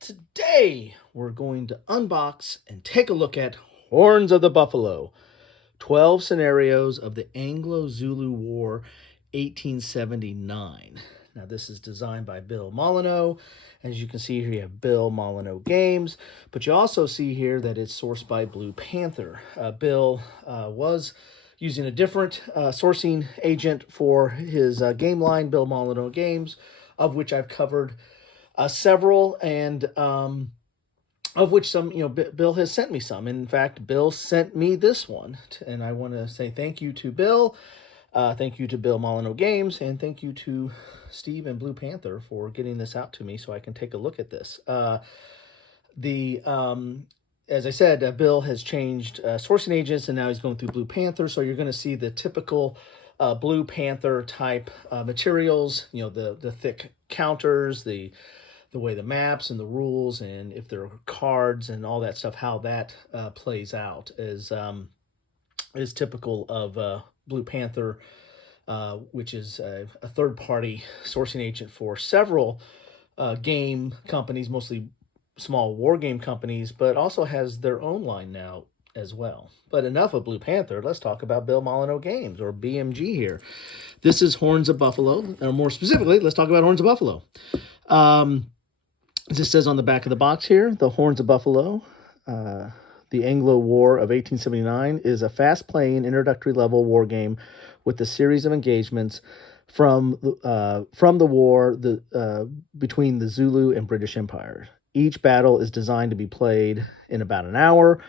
Today we're going to unbox and take a look at Horns of the Buffalo, 12 scenarios of the Anglo-Zulu War, 1879. Now this is designed by Bill Molyneux. As you can see here, you have Bill Molyneux Games, but you also see here that it's sourced by Blue Panther. Bill was using a different sourcing agent for his game line, Bill Molyneux Games, of which I've covered several, and of which some, Bill has sent me some. In fact, Bill sent me this one, and I want to say thank you to Bill, thank you to Bill Molyneux Games, and thank you to Steve and Blue Panther for getting this out to me so I can take a look at this. As I said, Bill has changed sourcing agents, and now he's going through Blue Panther, so you're going to see the typical Blue Panther type materials, the thick counters, the way the maps and the rules, and if there are cards and all that stuff, how that plays out is typical of Blue Panther, which is a third-party sourcing agent for several game companies, mostly small war game companies, but also has their own line now as well. But enough of Blue Panther. Let's talk about Bill Molyneux Games, or BMG here. This is Horns of Buffalo, or more specifically, let's talk about Horns of Buffalo. As it says on the back of the box here, the Horns of Buffalo, the Anglo War of 1879, is a fast-playing introductory level war game with a series of engagements from the war between the Zulu and British Empires. Each battle is designed to be played in about an hour,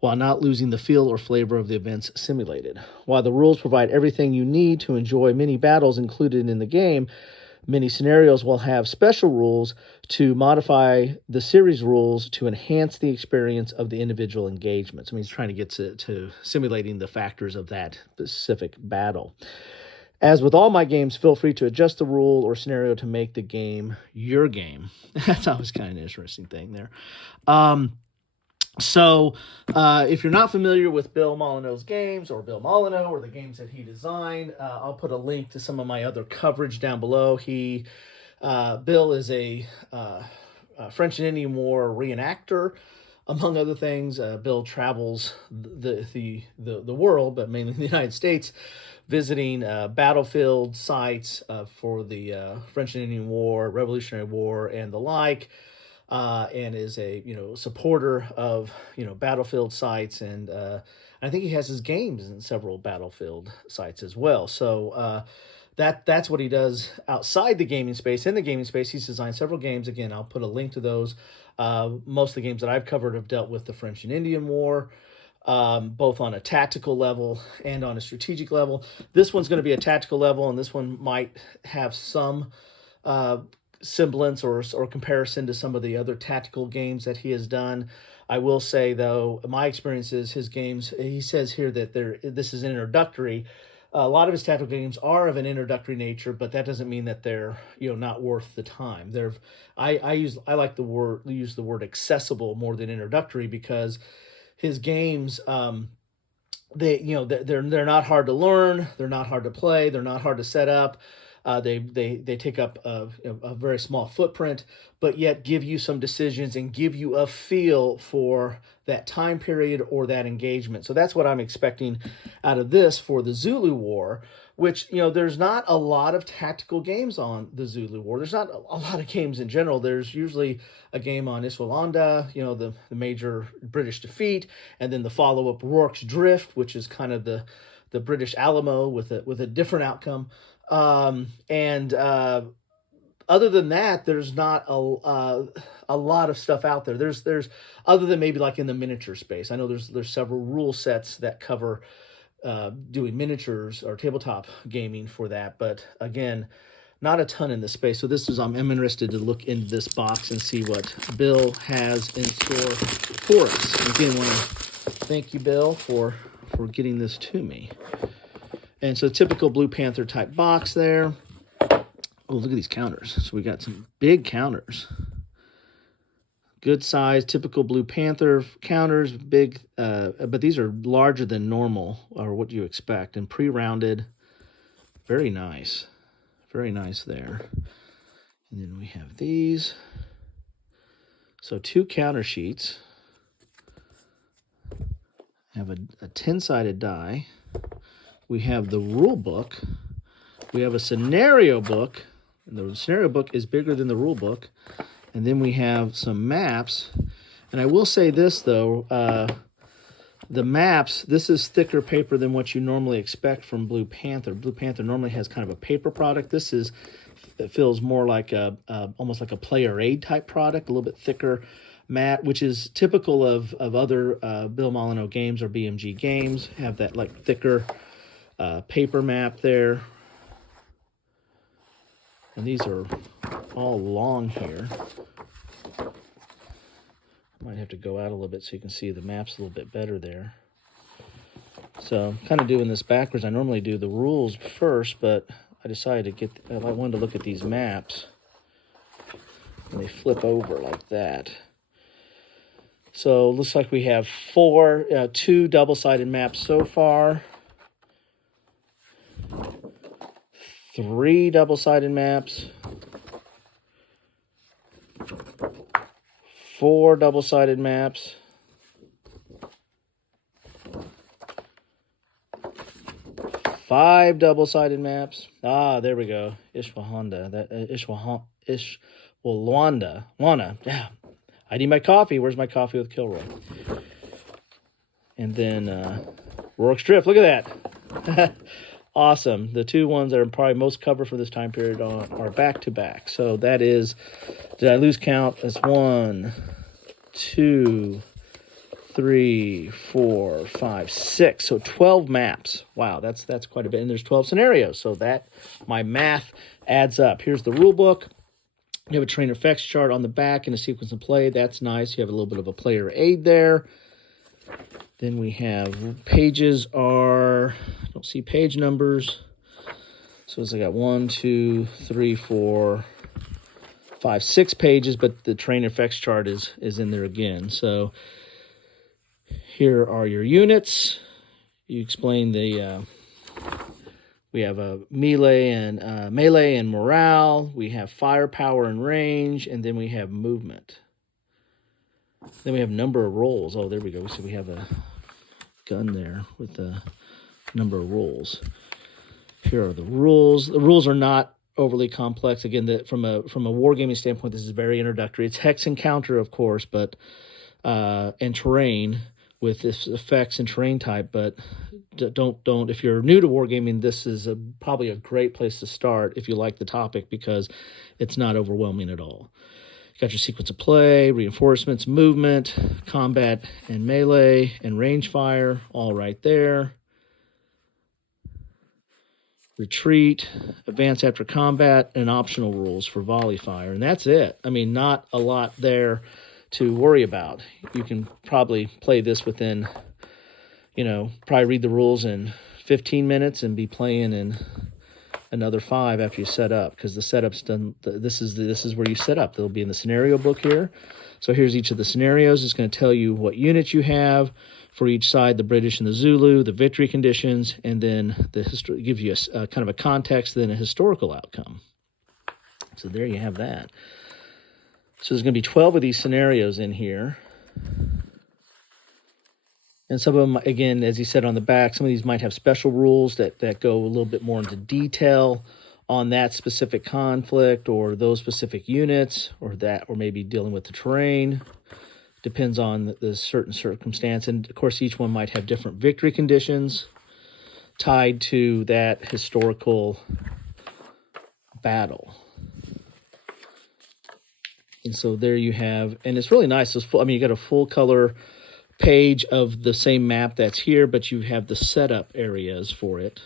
while not losing the feel or flavor of the events simulated. While the rules provide everything you need to enjoy many battles included in the game, many scenarios will have special rules to modify the series rules to enhance the experience of the individual engagements. I mean, he's trying to get to simulating the factors of that specific battle. As with all my games, feel free to adjust the rule or scenario to make the game your game. That's always kind of an interesting thing there. So if you're not familiar with Bill Molyneux's games, or Bill Molyneux, or the games that he designed, I'll put a link to some of my other coverage down below. Bill is a French and Indian War reenactor, among other things. Bill travels the world, but mainly the United States, visiting battlefield sites for the French and Indian War, Revolutionary War, and the like. And is a supporter of battlefield sites, and I think he has his games in several battlefield sites as well. So that's what he does outside the gaming space. In the gaming space, he's designed several games. Again, I'll put a link to those. Most of the games that I've covered have dealt with the French and Indian War, both on a tactical level and on a strategic level. This one's going to be a tactical level, and this one might have some semblance or comparison to some of the other tactical games that he has done. I will say, though, my experience is his games, he says here that this is introductory. A lot of his tactical games are of an introductory nature, but that doesn't mean that they're not worth the time. I use the word accessible more than introductory, because his games, they're not hard to learn, they're not hard to play, they're not hard to set up. They take up a very small footprint, but yet give you some decisions and give you a feel for that time period or that engagement. So that's what I'm expecting out of this for the Zulu War, which, there's not a lot of tactical games on the Zulu War. There's not a lot of games in general. There's usually a game on Iswalanda, the major British defeat, and then the follow-up Rorke's Drift, which is kind of the British Alamo with a different outcome. Other than that, there's not a lot of stuff out there. There's other than maybe like in the miniature space. I know there's several rule sets that cover doing miniatures or tabletop gaming for that, but again, not a ton in this space. So I'm interested to look into this box and see what Bill has in store for us. Again, I want to thank you, Bill, for getting this to me. And so typical Blue Panther type box there. Oh, look at these counters. So we got some big counters. Good size, typical Blue Panther counters, big, but these are larger than normal, or what you expect, and pre-rounded. Very nice. Very nice there. And then we have these. So 2 counter sheets. I have a 10-sided die. We have the rule book. We have a scenario book. And the scenario book is bigger than the rule book. And then we have some maps. And I will say this, though. The maps, this is thicker paper than what you normally expect from Blue Panther. Blue Panther normally has kind of a paper product. It feels more like almost like a player aid type product, a little bit thicker mat, which is typical of other Bill Molyneux games or BMG games. Have that like thicker paper map there. And these are all long here. Might have to go out a little bit so you can see the maps a little bit better there. So I'm kind of doing this backwards. I normally do the rules first, but I decided I wanted to look at these maps. And they flip over like that. So it looks like we have 2 double-sided maps so far. 3 double-sided maps. 4 double-sided maps. 5 double-sided maps. Ah, there we go. Wana. Yeah. I need my coffee. Where's my coffee with Kilroy? And then Rourke's Drift. Look at that. Awesome. The 2 ones that are probably most covered for this time period are back-to-back. So that is, did I lose count? That's 1, 2, 3, 4, 5, 6. So 12 maps. Wow, that's quite a bit. And there's 12 scenarios. So that, my math adds up. Here's the rule book. You have a trainer effects chart on the back and a sequence of play. That's nice. You have a little bit of a player aid there. Then we have pages I don't see page numbers. So it's I got 1, 2, 3, 4, 5, 6 pages, but the trainer effects chart is in there again. So here are your units. You explain we have a melee and morale. We have firepower and range, and then we have movement. Then we have number of rolls. Oh, there we go. So we have a gun there with the number of rolls. Here are the rules. The rules are not overly complex. Again, from a wargaming standpoint, this is very introductory. It's hex and counter, of course, but and terrain with this effects and terrain type. But don't. If you're new to wargaming, this is probably a great place to start if you like the topic because it's not overwhelming at all. Got your sequence of play, reinforcements, movement, combat and melee, and range fire, all right there. Retreat, advance after combat, and optional rules for volley fire. And that's it. I mean, not a lot there to worry about. You can probably play this within, probably read the rules in 15 minutes and be playing in another 5 after you set up, because the setup's done. This is where you set up. They'll be in the scenario book here. So here's each of the scenarios. It's going to tell you what units you have for each side, the British and the Zulu, the victory conditions, and then gives you a kind of a context, then a historical outcome. So there you have that. So there's going to be 12 of these scenarios in here. And some of them, again, as he said on the back, some of these might have special rules that go a little bit more into detail on that specific conflict or those specific units or maybe dealing with the terrain. Depends on the certain circumstance. And, of course, each one might have different victory conditions tied to that historical battle. And so there you have, and it's really nice. You got a full color page of the same map that's here, but you have the setup areas for it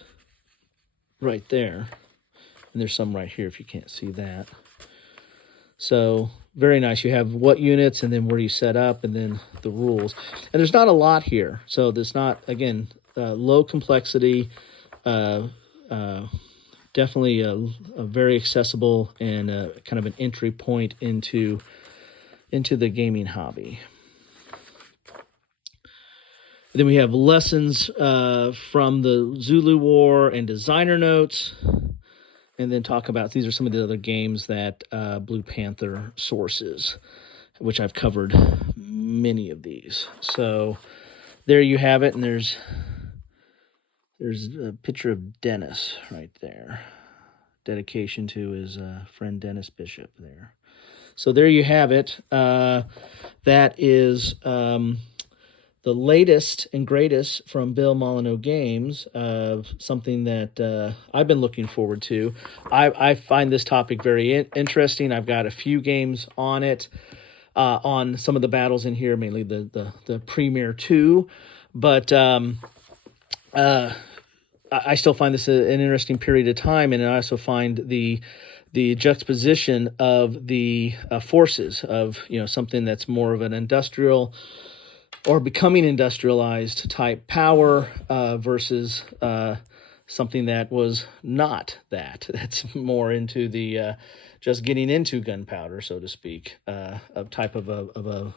right there. And there's some right here if you can't see that. So very nice. You have what units and then where you set up and then the rules. And there's not a lot here. So there's not, again, low complexity, definitely a very accessible and kind of an entry point into the gaming hobby. Then we have lessons from the Zulu War and designer notes. And then talk about, these are some of the other games that Blue Panther sources. which I've covered many of these. So there you have it, and there's a picture of Dennis right there. Dedication to his friend Dennis Bishop there. So there you have it. That is the latest and greatest from Bill Molyneux Games, something that I've been looking forward to. I find this topic very interesting. I've got a few games on it, on some of the battles in here, mainly the Premier 2. But I still find this an interesting period of time, and I also find the juxtaposition of the forces of something that's more of an industrial or becoming industrialized type power versus something that was not that. That's more into the just getting into gunpowder, so to speak, of type of a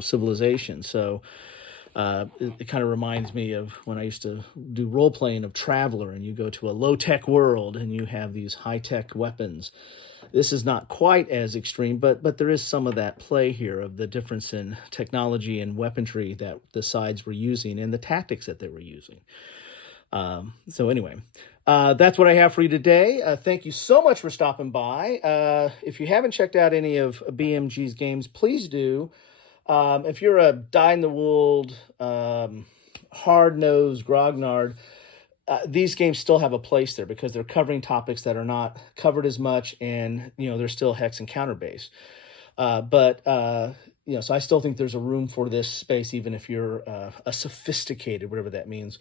civilization. So it kind of reminds me of when I used to do role playing of Traveler, and you go to a low tech world and you have these high tech weapons. This is not quite as extreme, but there is some of that play here of the difference in technology and weaponry that the sides were using and the tactics that they were using. So anyway, that's what I have for you today. Thank you so much for stopping by. If you haven't checked out any of BMG's games, please do. If you're a dyed-in-the-wool, hard-nosed grognard, these games still have a place there because they're covering topics that are not covered as much, and they're still hex and counter based. So I still think there's a room for this space, even if you're a sophisticated, whatever that means,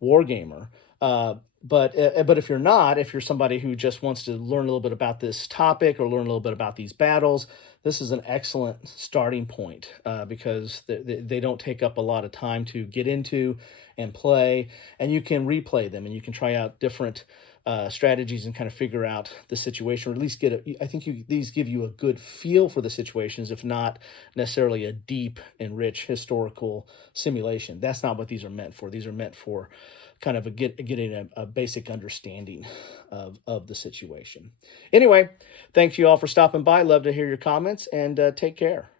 war gamer. But if you're not, if you're somebody who just wants to learn a little bit about this topic or learn a little bit about these battles, this is an excellent starting point because they don't take up a lot of time to get into and play, and you can replay them and you can try out different strategies and kind of figure out the situation, or at least these give you a good feel for the situations, if not necessarily a deep and rich historical simulation. That's not what these are meant for. These are meant for kind of getting a basic understanding of the situation. Anyway, thanks you all for stopping by. Love to hear your comments, and take care.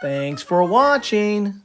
Thanks for watching.